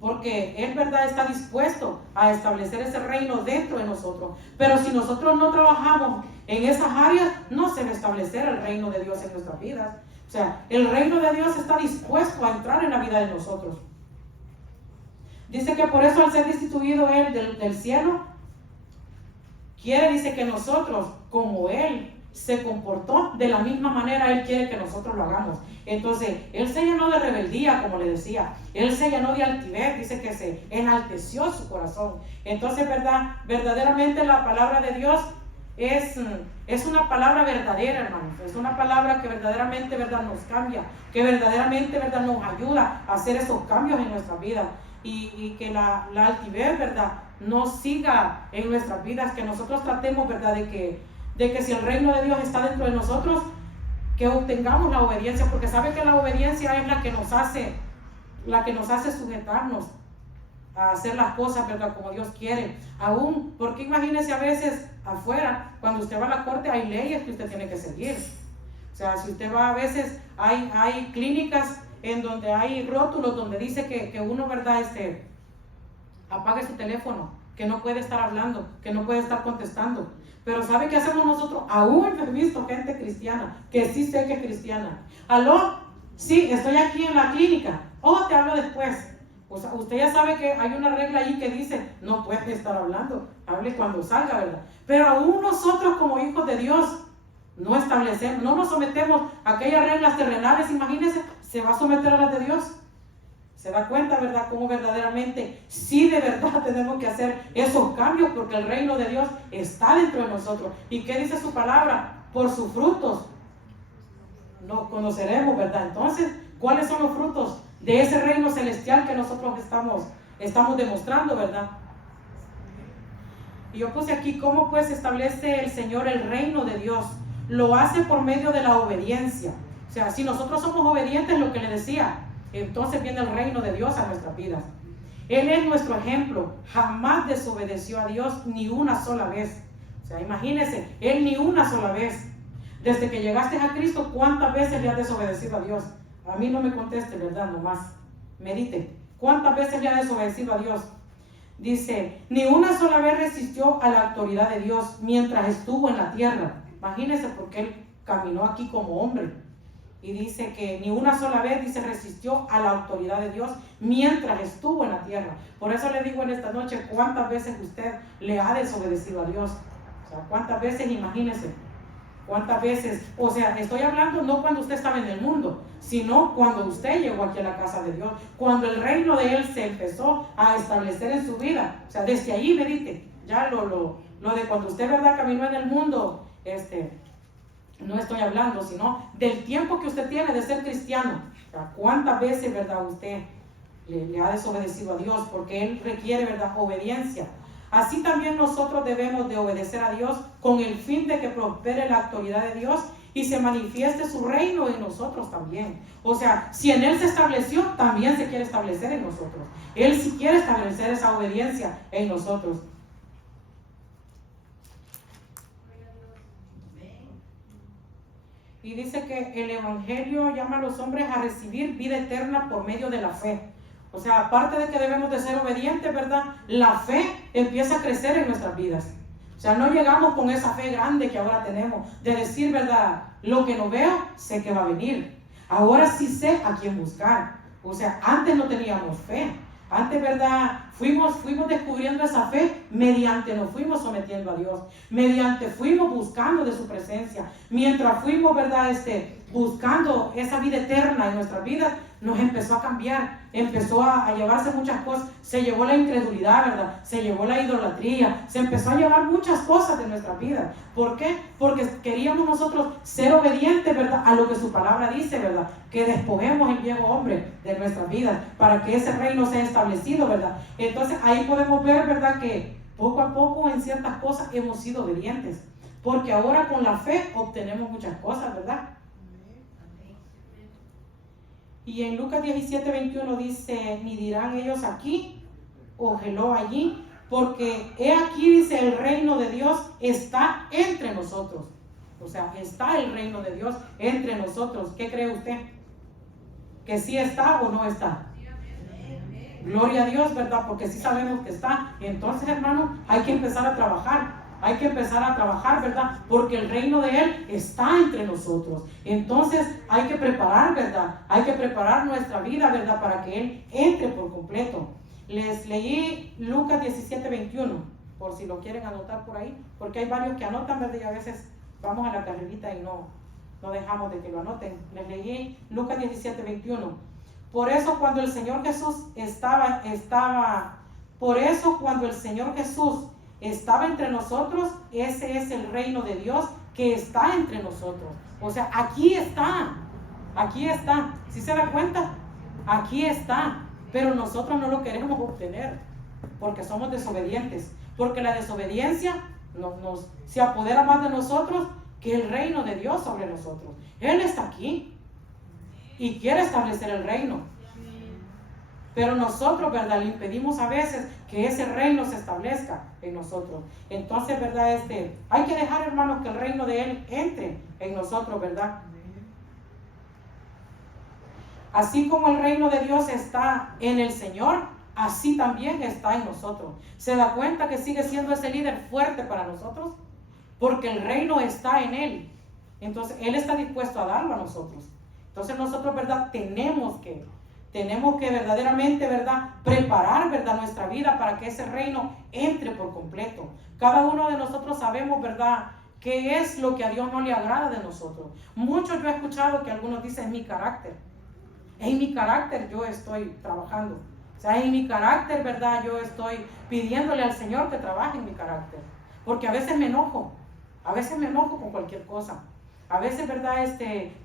Porque Él, ¿verdad?, está dispuesto a establecer ese reino dentro de nosotros. Pero si nosotros no trabajamos en esas áreas, no se va a establecer el reino de Dios en nuestras vidas. O sea, el reino de Dios está dispuesto a entrar en la vida de nosotros. Dice que por eso, al ser destituido Él del cielo, dice que nosotros, como Él se comportó, de la misma manera Él quiere que nosotros lo hagamos. Entonces, Él se llenó de rebeldía, como le decía. Él se llenó de altivez, dice que se enalteció su corazón. Entonces, verdaderamente la palabra de Dios es una palabra verdadera, hermanos. Es una palabra que verdaderamente, ¿verdad?, nos cambia, que verdaderamente, ¿verdad?, nos ayuda a hacer esos cambios en nuestra vida. Y que la altivez, ¿verdad?, no siga en nuestras vidas, que nosotros tratemos, ¿verdad?, de que si el reino de Dios está dentro de nosotros, que obtengamos la obediencia, porque sabe que la obediencia es la que nos hace sujetarnos a hacer las cosas, ¿verdad?, como Dios quiere. Aún, porque imagínese a veces afuera, cuando usted va a la corte, hay leyes que usted tiene que seguir. O sea, si usted va, a veces hay clínicas en donde hay rótulos donde dice que uno, ¿verdad?, apague su teléfono, que no puede estar hablando, que no puede estar contestando. Pero ¿sabe qué hacemos nosotros? Aún he visto gente cristiana, que sí sé que es cristiana. ¿Aló? Sí, estoy aquí en la clínica. Oh, te hablo después. O sea, usted ya sabe que hay una regla ahí que dice: no puede estar hablando, hable cuando salga, ¿verdad? Pero aún nosotros, como hijos de Dios, no establecemos, no nos sometemos a aquellas reglas terrenales. Imagínense, se va a someter a las de Dios. Se da cuenta, ¿verdad?, cómo verdaderamente sí, de verdad tenemos que hacer esos cambios, porque el reino de Dios está dentro de nosotros. ¿Y qué dice su palabra? Por sus frutos nos conoceremos, ¿verdad? Entonces, ¿cuáles son los frutos de ese reino celestial que nosotros estamos demostrando, ¿verdad? Y yo puse aquí, ¿cómo pues establece el Señor el reino de Dios? Lo hace por medio de la obediencia. O sea, si nosotros somos obedientes, lo que le decía, entonces viene el reino de Dios a nuestras vidas. Él es nuestro ejemplo, jamás desobedeció a Dios ni una sola vez. O sea, imagínense, Él ni una sola vez. Desde que llegaste a Cristo, ¿cuántas veces le has desobedecido a Dios? A mí no me conteste, ¿verdad? Nomás, medite. ¿Cuántas veces le ha desobedecido a Dios? Dice, ni una sola vez resistió a la autoridad de Dios mientras estuvo en la tierra. Imagínense, porque Él caminó aquí como hombre. Y dice que ni una sola vez, dice, resistió a la autoridad de Dios mientras estuvo en la tierra. Por eso le digo en esta noche, ¿cuántas veces usted le ha desobedecido a Dios? O sea, ¿cuántas veces? Imagínese. ¿Cuántas veces? O sea, estoy hablando no cuando usted estaba en el mundo, sino cuando usted llegó aquí a la casa de Dios, cuando el reino de Él se empezó a establecer en su vida. O sea, desde ahí medite. Ya lo de cuando usted, ¿verdad?, caminó en el mundo, no estoy hablando, sino del tiempo que usted tiene de ser cristiano. O sea, ¿cuántas veces, verdad, usted le ha desobedecido a Dios? Porque Él requiere, verdad, obediencia. Así también nosotros debemos de obedecer a Dios con el fin de que prospere la autoridad de Dios y se manifieste su reino en nosotros también. O sea, si en Él se estableció, también se quiere establecer en nosotros. Él sí quiere establecer esa obediencia en nosotros. Y dice que el Evangelio llama a los hombres a recibir vida eterna por medio de la fe. O sea, aparte de que debemos de ser obedientes, ¿verdad? La fe empieza a crecer en nuestras vidas. O sea, no llegamos con esa fe grande que ahora tenemos, de decir, ¿verdad? Lo que no veo, sé que va a venir. Ahora sí sé a quién buscar. O sea, antes no teníamos fe. Antes, ¿verdad? Fuimos descubriendo esa fe mediante nos fuimos sometiendo a Dios, mediante fuimos buscando de su presencia, mientras fuimos, ¿verdad?, buscando esa vida eterna en nuestras vidas, nos empezó a cambiar, empezó a llevarse muchas cosas, se llevó la incredulidad, ¿verdad?, se llevó la idolatría, se empezó a llevar muchas cosas de nuestras vidas. ¿Por qué? Porque queríamos nosotros ser obedientes, ¿verdad?, a lo que su palabra dice, ¿verdad?, que despojemos el viejo hombre de nuestras vidas para que ese reino sea establecido, ¿verdad? Entonces ahí podemos ver, ¿verdad?, que poco a poco en ciertas cosas hemos sido obedientes, porque ahora con la fe obtenemos muchas cosas, ¿verdad? Y en Lucas 17:21 dice, ni dirán ellos aquí o geló allí, porque he aquí, dice, el reino de Dios está entre nosotros. O sea, está el reino de Dios entre nosotros. ¿Qué cree usted? ¿Que sí está o no está? Gloria a Dios, ¿verdad? Porque sí sabemos que está. Entonces, hermano, hay que empezar a trabajar. Hay que empezar a trabajar, ¿verdad? Porque el reino de Él está entre nosotros. Entonces hay que preparar, ¿verdad? Hay que preparar nuestra vida, ¿verdad? Para que Él entre por completo. Les leí Lucas 17:21, por si lo quieren anotar por ahí, porque hay varios que anotan, ¿verdad? Y a veces vamos a la carrerita y no dejamos de que lo anoten. Les leí Lucas 17:21. Por eso cuando el Señor Jesús estaba entre nosotros, ese es el reino de Dios que está entre nosotros. O sea, aquí está. ¿Sí se da cuenta? Aquí está. Pero nosotros no lo queremos obtener porque somos desobedientes. Porque la desobediencia se apodera más de nosotros que el reino de Dios sobre nosotros. Él está aquí y quiere establecer el reino. Pero nosotros, ¿verdad?, le impedimos a veces que ese reino se establezca en nosotros. Entonces, ¿verdad? Hay que dejar, hermanos, que el reino de Él entre en nosotros, ¿verdad? Así como el reino de Dios está en el Señor, así también está en nosotros. ¿Se da cuenta que sigue siendo ese líder fuerte para nosotros? Porque el reino está en Él. Entonces, Él está dispuesto a darlo a nosotros. Entonces, nosotros, ¿verdad?, tenemos que verdaderamente, ¿verdad?, preparar, ¿verdad?, nuestra vida para que ese reino entre por completo. Cada uno de nosotros sabemos, ¿verdad?, qué es lo que a Dios no le agrada de nosotros. Muchos yo he escuchado que algunos dicen, en mi carácter yo estoy trabajando. O sea, en mi carácter, ¿verdad?, yo estoy pidiéndole al Señor que trabaje en mi carácter. Porque a veces me enojo con cualquier cosa. A veces, ¿verdad?,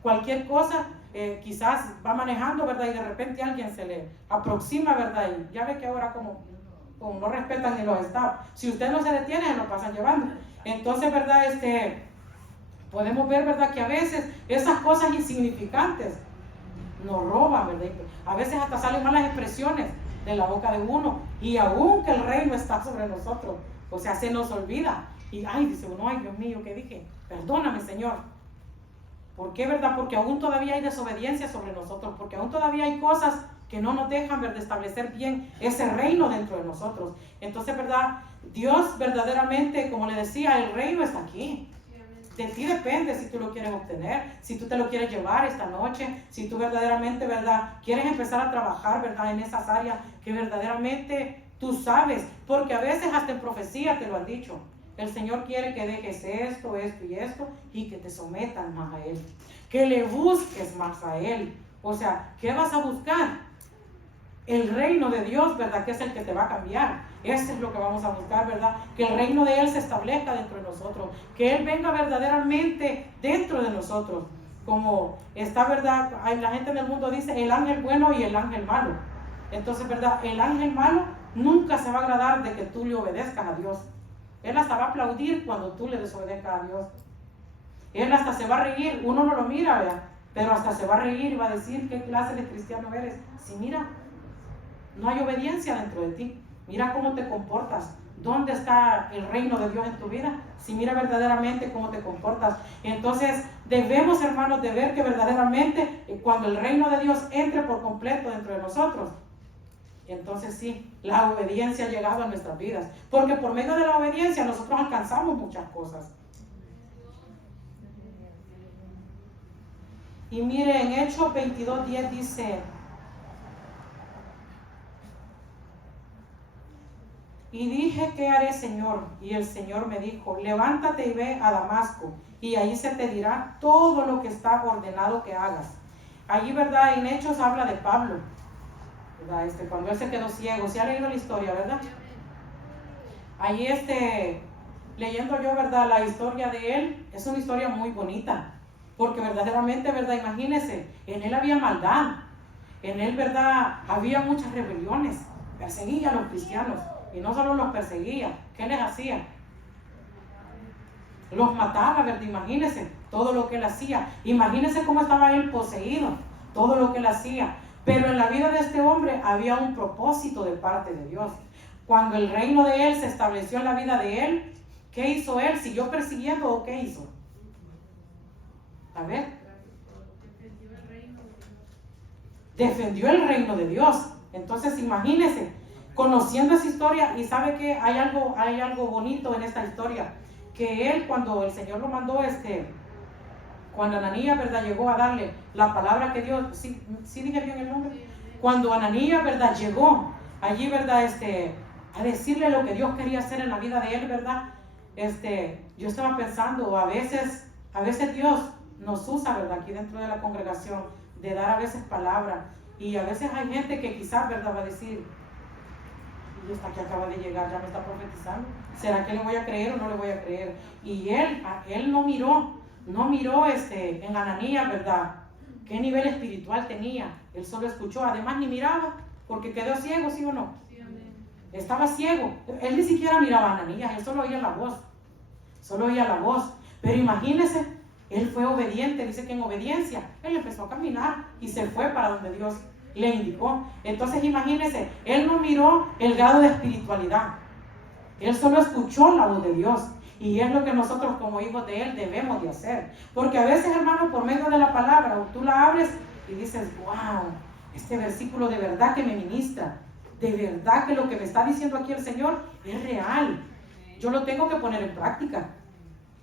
cualquier cosa, quizás va manejando, ¿verdad?, y de repente alguien se le aproxima, ¿verdad?, y ya ve que ahora como como no respetan ni los staff. Si usted no se detiene, se lo pasan llevando. Entonces, ¿verdad? Podemos ver, ¿verdad? Que a veces esas cosas insignificantes nos roban, ¿verdad? A veces hasta salen malas expresiones de la boca de uno, y aún que el reino está sobre nosotros, o sea, se nos olvida. Y, ay, dice uno, ay, Dios mío, ¿qué dije? Perdóname, Señor. ¿Por qué, verdad? Porque aún todavía hay desobediencia sobre nosotros, porque aún todavía hay cosas que no nos dejan, ¿verdad?, establecer bien ese reino dentro de nosotros. Entonces, ¿verdad? Dios verdaderamente, como le decía, el reino está aquí. De ti depende si tú lo quieres obtener, si tú te lo quieres llevar esta noche, si tú verdaderamente, ¿verdad?, quieres empezar a trabajar, ¿verdad?, en esas áreas que verdaderamente tú sabes, porque a veces hasta en profecía te lo han dicho. El Señor quiere que dejes esto, esto y esto, y que te sometas más a Él, que le busques más a Él. O sea, ¿qué vas a buscar? El reino de Dios, ¿verdad?, que es el que te va a cambiar. Eso es lo que vamos a buscar, ¿verdad? Que el reino de Él se establezca dentro de nosotros, que Él venga verdaderamente dentro de nosotros. Como está, ¿verdad? La gente en el mundo dice el ángel bueno y el ángel malo. Entonces, ¿verdad? El ángel malo nunca se va a agradar de que tú le obedezcas a Dios. Él hasta va a aplaudir cuando tú le desobedezcas a Dios. Él hasta se va a reír, uno no lo mira, ¿verdad?, pero hasta se va a reír y va a decir, ¿qué clase de cristiano eres? Si mira, no hay obediencia dentro de ti. Mira cómo te comportas. ¿Dónde está el reino de Dios en tu vida? Si mira verdaderamente cómo te comportas. Entonces debemos, hermanos, de ver que verdaderamente cuando el reino de Dios entre por completo dentro de nosotros, entonces sí, la obediencia ha llegado a nuestras vidas. Porque por medio de la obediencia nosotros alcanzamos muchas cosas. Y mire, en Hechos 22:10 dice: y dije, ¿qué haré, Señor? Y el Señor me dijo, levántate y ve a Damasco, y ahí se te dirá todo lo que está ordenado que hagas. Allí, ¿verdad?, en Hechos habla de Pablo, ¿verdad? Cuando él se quedó ciego. ¿Se ha leído la historia, verdad? Allí, leyendo yo, ¿verdad?, la historia de él, es una historia muy bonita, porque verdaderamente, ¿verdad?, imagínense, en él había maldad, en él, ¿verdad?, había muchas rebeliones, perseguía a los cristianos. Y no solo los perseguía, ¿qué les hacía? Los mataba, ¿verdad? Imagínense todo lo que él hacía. Imagínense cómo estaba él poseído, todo lo que él hacía. Pero en la vida de este hombre había un propósito de parte de Dios. Cuando el reino de él se estableció en la vida de él, ¿qué hizo él? ¿Siguió persiguiendo o qué hizo? A ver. Defendió el reino de Dios. Entonces imagínense, conociendo esa historia, y sabe que hay algo bonito en esta historia, que él, cuando el Señor lo mandó, cuando Ananías, ¿verdad?, llegó a darle la palabra que Dios, ¿sí dije bien el nombre? Cuando Ananías, ¿verdad?, llegó allí, ¿verdad?, a decirle lo que Dios quería hacer en la vida de él, ¿verdad? Yo estaba pensando, a veces Dios nos usa, ¿verdad?, aquí dentro de la congregación, de dar a veces palabra, y a veces hay gente que quizás, ¿verdad?, va a decir, y esta que acaba de llegar ya me está profetizando, ¿será que le voy a creer o no le voy a creer? Y él no miró en Ananías, ¿verdad?, qué nivel espiritual tenía. Él solo escuchó, además ni miraba, porque quedó ciego, ¿sí o no? Sí, estaba ciego. Él ni siquiera miraba a Ananías, él solo oía la voz. Pero imagínense, él fue obediente. Dice que en obediencia él empezó a caminar y se fue para donde Dios le indicó. Entonces imagínense, él no miró el grado de espiritualidad, él solo escuchó la voz de Dios. Y es lo que nosotros como hijos de Él debemos de hacer. Porque a veces, hermano, por medio de la palabra, tú la abres y dices, wow, este versículo de verdad que me ministra, de verdad que lo que me está diciendo aquí el Señor es real, yo lo tengo que poner en práctica.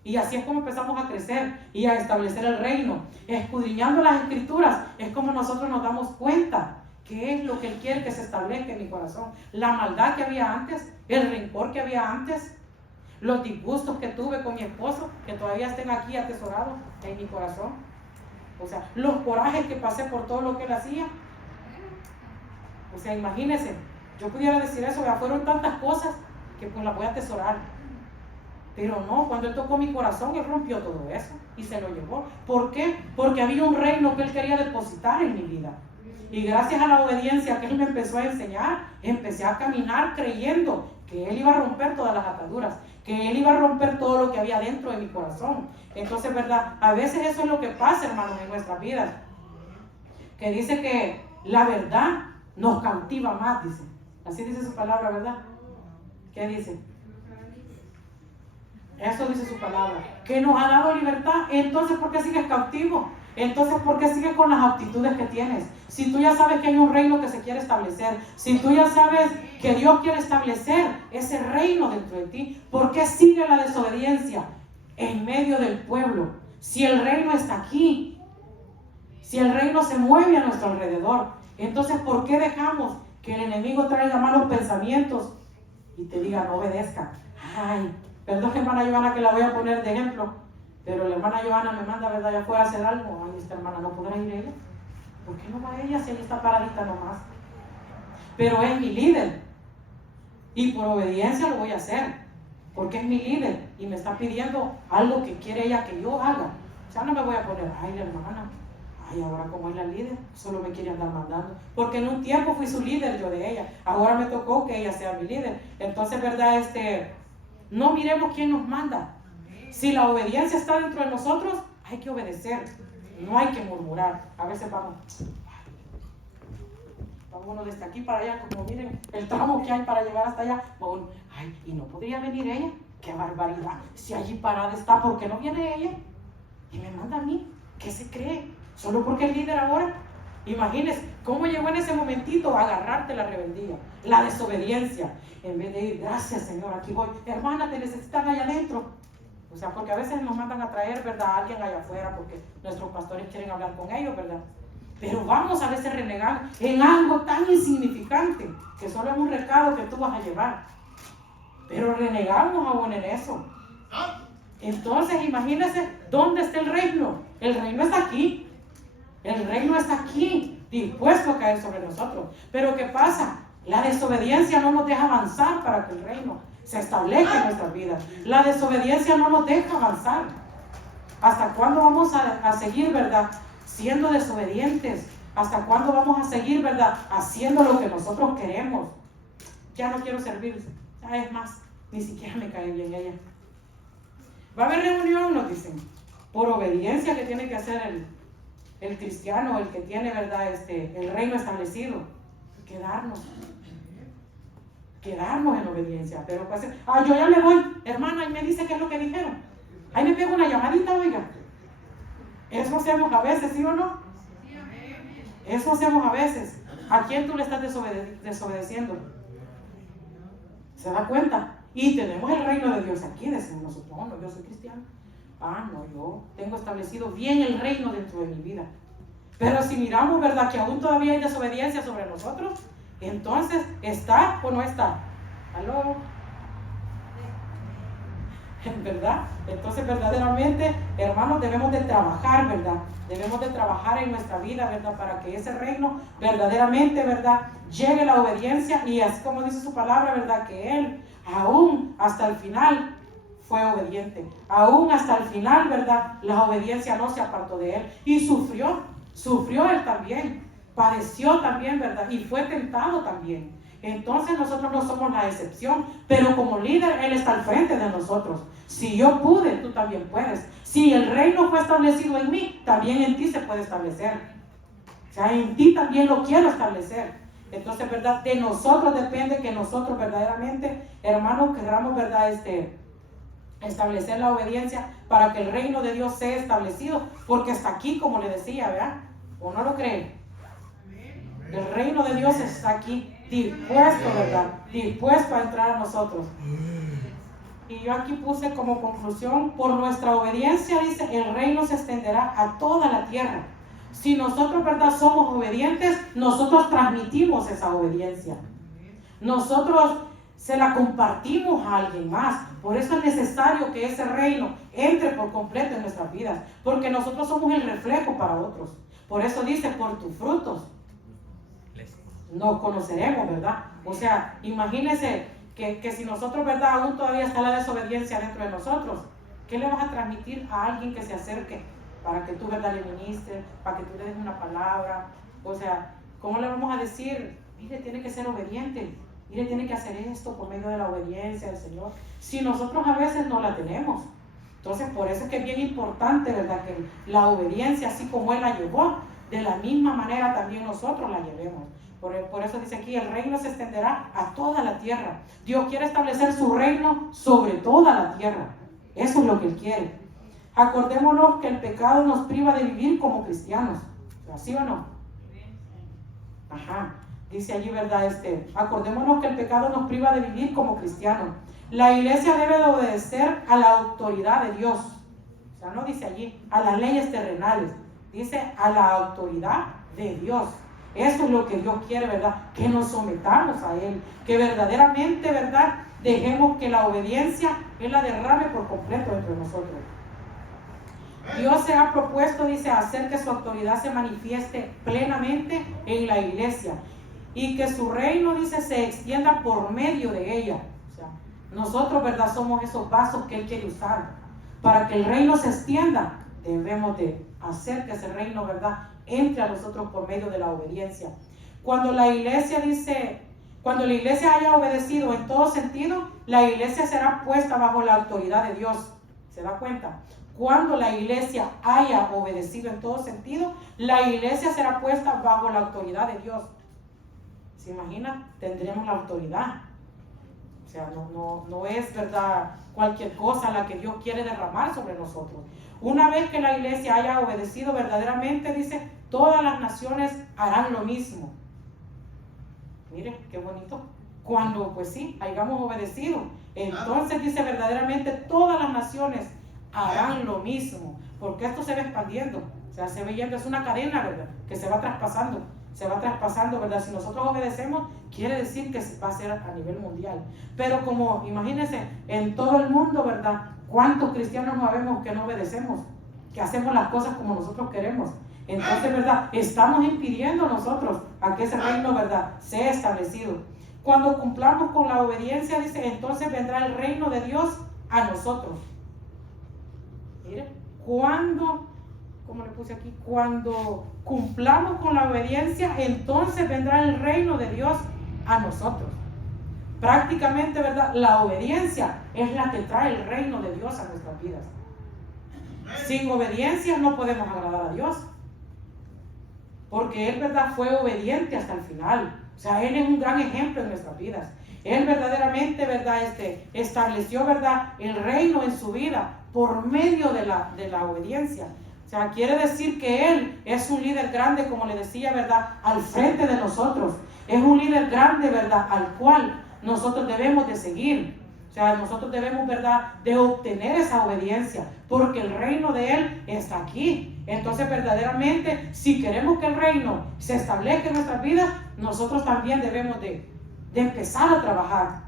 Y así es como empezamos a crecer y a establecer el reino. Escudriñando las Escrituras es como nosotros nos damos cuenta qué es lo que Él quiere que se establezca en mi corazón. La maldad que había antes, el rencor que había antes, los disgustos que tuve con mi esposo, que todavía estén aquí atesorados en mi corazón. O sea, los corajes que pasé por todo lo que él hacía. O sea, imagínense, yo pudiera decir eso, ya fueron tantas cosas que pues las voy a atesorar. Pero no, cuando Él tocó mi corazón, Él rompió todo eso y se lo llevó. ¿Por qué? Porque había un reino que Él quería depositar en mi vida. Y gracias a la obediencia que Él me empezó a enseñar, empecé a caminar creyendo que Él iba a romper todas las ataduras, que Él iba a romper todo lo que había dentro de mi corazón. Entonces, ¿verdad? A veces eso es lo que pasa, hermanos, en nuestras vidas. Que dice que la verdad nos cautiva más, dice. Así dice su palabra, ¿verdad? ¿Qué dice? Eso dice su palabra, que nos ha dado libertad. Entonces, ¿por qué sigues cautivo? Entonces, ¿por qué sigues con las actitudes que tienes? Si tú ya sabes que hay un reino que se quiere establecer, si tú ya sabes que Dios quiere establecer ese reino dentro de ti, ¿por qué sigue la desobediencia en medio del pueblo? Si el reino está aquí, si el reino se mueve a nuestro alrededor, entonces, ¿por qué dejamos que el enemigo traiga malos pensamientos y te diga, no obedezca? Ay, perdón, hermana Joana, que la voy a poner de ejemplo, pero la hermana Joana me manda, ¿verdad? Ya fue a hacer algo. Ay, esta hermana no podrá ir ella. ¿Por qué no va ella si ella está paradita nomás? Pero es mi líder. Y por obediencia lo voy a hacer. Porque es mi líder y me está pidiendo algo que quiere ella que yo haga. O sea, no me voy a poner, ay, la hermana, ay, ahora como es la líder, solo me quiere andar mandando. Porque en un tiempo fui su líder yo de ella. Ahora me tocó que ella sea mi líder. Entonces, ¿verdad? No miremos quién nos manda. Si la obediencia está dentro de nosotros, hay que obedecer. No hay que murmurar. A veces vamos uno desde aquí para allá, como miren el tramo que hay para llegar hasta allá. Bueno, ay, ¿y no podría venir ella? ¡Qué barbaridad! Si allí parada está, ¿por qué no viene ella? Y me manda a mí. ¿Qué se cree? ¿Solo porque es líder ahora? Imagínense cómo llegó en ese momentito a agarrarte la rebeldía, la desobediencia. En vez de ir, gracias Señor, aquí voy. Hermana, te necesitan allá adentro. O sea, porque a veces nos mandan a traer, ¿verdad?, a alguien allá afuera porque nuestros pastores quieren hablar con ellos, ¿verdad? Pero vamos a veces renegar en algo tan insignificante que solo es un recado que tú vas a llevar. Pero renegamos aún en eso. Entonces, imagínense dónde está el reino. El reino está aquí. El reino está aquí, dispuesto a caer sobre nosotros. Pero ¿qué pasa? La desobediencia no nos deja avanzar para que el reino se establezca en nuestras vidas. La desobediencia no nos deja avanzar. ¿Hasta cuándo vamos a seguir, verdad, siendo desobedientes? ¿Hasta cuándo vamos a seguir, verdad, haciendo lo que nosotros queremos? Ya no quiero servir. Ya es más, ni siquiera me cae bien ella. Va a haber reunión, nos dicen, por obediencia que tiene que hacer el cristiano, el que tiene, verdad, el reino establecido. Quedarnos en obediencia. Pero pues, yo ya me voy, hermana, y me dice qué es lo que dijeron. Ahí me pego una llamadita, oiga. Eso hacemos a veces, ¿sí o no? Eso hacemos a veces. ¿A quién tú le estás desobedeciendo? ¿Se da cuenta? Y tenemos el reino de Dios aquí, decimos nosotros, no, yo soy cristiano. No, yo tengo establecido bien el reino dentro de mi vida. Pero si miramos, ¿verdad?, que aún todavía hay desobediencia sobre nosotros, entonces, ¿está o no está? ¿Aló? ¿Verdad? Entonces, verdaderamente, hermanos, debemos de trabajar, ¿verdad? Debemos de trabajar en nuestra vida, ¿verdad? Para que ese reino verdaderamente, ¿verdad?, llegue la obediencia. Y así como dice su palabra, ¿verdad?, que Él aún hasta el final fue obediente. Aún hasta el final, ¿verdad?, la obediencia no se apartó de Él. Y sufrió Él también. Padeció también, ¿verdad? Y fue tentado también. Entonces nosotros no somos la excepción, pero como líder Él está al frente de nosotros. Si yo pude, tú también puedes. Si el reino fue establecido en mí, también en ti se puede establecer. O sea, en ti también lo quiero establecer. Entonces, ¿verdad?, de nosotros depende que nosotros verdaderamente, hermanos, queramos, ¿verdad?, establecer la obediencia para que el reino de Dios sea establecido, porque está aquí, como le decía, ¿verdad? ¿O no lo creen? El reino de Dios está aquí, dispuesto, ¿verdad?, dispuesto a entrar a nosotros. Y yo aquí puse como conclusión, por nuestra obediencia, dice, el reino se extenderá a toda la tierra. Si nosotros, ¿verdad?, somos obedientes, nosotros transmitimos esa obediencia. Nosotros se la compartimos a alguien más. Por eso es necesario que ese reino entre por completo en nuestras vidas, porque nosotros somos el reflejo para otros. Por eso dice, por tus frutos nos conoceremos, ¿verdad? O sea, imagínense que si nosotros, ¿verdad? Aún todavía está la desobediencia dentro de nosotros, ¿qué le vas a transmitir a alguien que se acerque para que tú, ¿verdad?, le ministres, para que tú le des una palabra? O sea, ¿cómo le vamos a decir? Mire, tiene que ser obediente. Mire, tiene que hacer esto por medio de la obediencia del Señor. Si nosotros a veces no la tenemos. Entonces, por eso es que es bien importante, ¿verdad?, que la obediencia, así como Él la llevó, de la misma manera también nosotros la llevemos. Por eso dice aquí, el reino se extenderá a toda la tierra. Dios quiere establecer su reino sobre toda la tierra. Eso es lo que Él quiere. Acordémonos que el pecado nos priva de vivir como cristianos. ¿Así o no? Ajá. Dice allí, ¿verdad? Acordémonos que el pecado nos priva de vivir como cristianos. La iglesia debe de obedecer a la autoridad de Dios. O sea, no dice allí a las leyes terrenales. Dice a la autoridad de Dios. Eso es lo que Dios quiere, ¿verdad? Que nos sometamos a Él. Que verdaderamente, ¿verdad?, dejemos que la obediencia Él la derrame por completo entre nosotros. Dios se ha propuesto, dice, hacer que su autoridad se manifieste plenamente en la iglesia. Y que su reino, dice, se extienda por medio de ella. O sea, nosotros, ¿verdad?, somos esos vasos que Él quiere usar. Para que el reino se extienda, debemos de hacer que ese reino, ¿verdad?, entre a nosotros por medio de la obediencia. Cuando la iglesia haya obedecido en todo sentido, la iglesia será puesta bajo la autoridad de Dios. ¿Se da cuenta? Cuando la iglesia haya obedecido en todo sentido, la iglesia será puesta bajo la autoridad de Dios. ¿Se imagina? Tendremos la autoridad. O sea, no es, ¿verdad?, cualquier cosa la que Dios quiere derramar sobre nosotros. Una vez que la iglesia haya obedecido verdaderamente, dice, todas las naciones harán lo mismo. Mire, qué bonito. Cuando, pues sí, hayamos obedecido, entonces dice, verdaderamente todas las naciones harán lo mismo. Porque esto se va expandiendo. O sea, se va yendo, es una cadena, ¿verdad?, que se va traspasando. Se va traspasando, ¿verdad? Si nosotros obedecemos, quiere decir que va a ser a nivel mundial. Pero como, imagínense, en todo el mundo, ¿verdad?, ¿cuántos cristianos no vemos que no obedecemos? Que hacemos las cosas como nosotros queremos. Entonces, ¿verdad?, estamos impidiendo nosotros a que ese reino, ¿verdad?, sea establecido. Cuando cumplamos con la obediencia, dice, entonces vendrá el reino de Dios a nosotros. Mire, como le puse aquí, cuando cumplamos con la obediencia, entonces vendrá el reino de Dios a nosotros. Prácticamente, ¿verdad?, la obediencia es la que trae el reino de Dios a nuestras vidas. Sin obediencia no podemos agradar a Dios. Porque Él, ¿verdad?, fue obediente hasta el final. O sea, Él es un gran ejemplo en nuestras vidas. Él verdaderamente, ¿verdad?, estableció, ¿verdad?, el reino en su vida por medio de la obediencia. O sea, quiere decir que Él es un líder grande, como le decía, ¿verdad?, al frente de nosotros. Es un líder grande, ¿verdad?, al cual nosotros debemos de seguir. O sea, nosotros debemos, ¿verdad?, de obtener esa obediencia, porque el reino de Él está aquí. Entonces, verdaderamente, si queremos que el reino se establezca en nuestras vidas, nosotros también debemos de empezar a trabajar.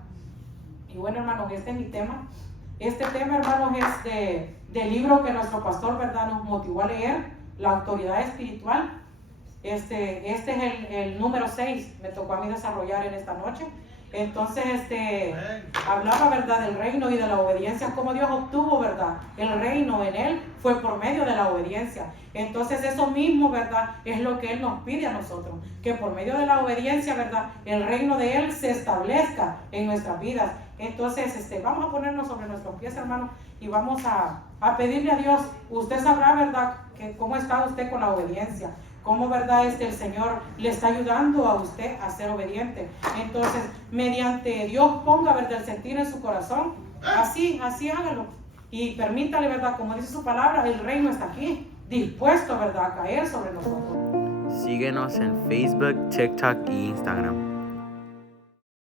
Y bueno, hermanos, este es mi tema. Este tema, hermanos, es del libro que nuestro pastor, ¿verdad?, nos motivó a leer, La autoridad espiritual. Este es el número 6, me tocó a mí desarrollar en esta noche. Entonces, hablaba, ¿verdad?, del reino y de la obediencia, cómo Dios obtuvo, ¿verdad?, el reino en Él fue por medio de la obediencia. Entonces, eso mismo, ¿verdad?, es lo que Él nos pide a nosotros, que por medio de la obediencia, ¿verdad?, el reino de Él se establezca en nuestras vidas. Entonces, vamos a ponernos sobre nuestros pies, hermanos, y vamos a pedirle a Dios. Usted sabrá, ¿verdad?, que cómo está usted con la obediencia. Cómo, ¿verdad?, el Señor le está ayudando a usted a ser obediente. Entonces, mediante Dios ponga, ¿verdad?, el sentir en su corazón, así hágalo. Y permítale, ¿verdad?, como dice su palabra, el reino está aquí, dispuesto, ¿verdad?, a caer sobre nosotros. Síguenos en Facebook, TikTok e Instagram.